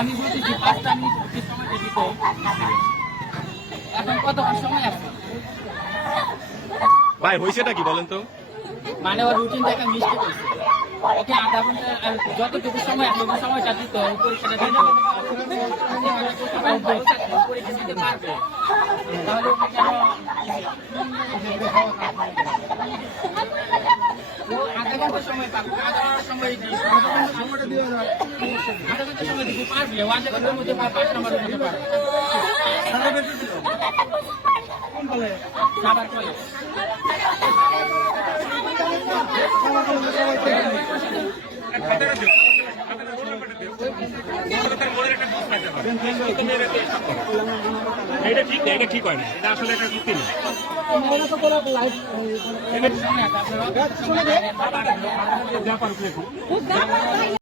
আমি বলতেছি 5টা মিনিট সময় দিতে, এখন কতক্ষণ সময় আছে? ভাই হয়েছেটা কি বলেন তো? মানে ওর রুটিন দেখা মিস্টেক হয়েছে, ওকে আধা ঘন্টা যতটুকু সময় আছে ওই সময়টা দিত, পরীক্ষাটা দিত, পরীক্ষা দিতে পারবে, তাহলে ওকে কেন আধা ঘন্টা সময় পাবো, আধা ঘন্টা সময় দিই, সময়টা দিয়ে আধা ঘন্টা সময় দিতে পারবে, আধা ঘন্টার মধ্যে 5 নম্বর দিতে পারবে। খাবার কলেজ এটা ঠিক না, এটা ঠিক হয় না, এটা আসলে একটা যুক্তি না। আপনারা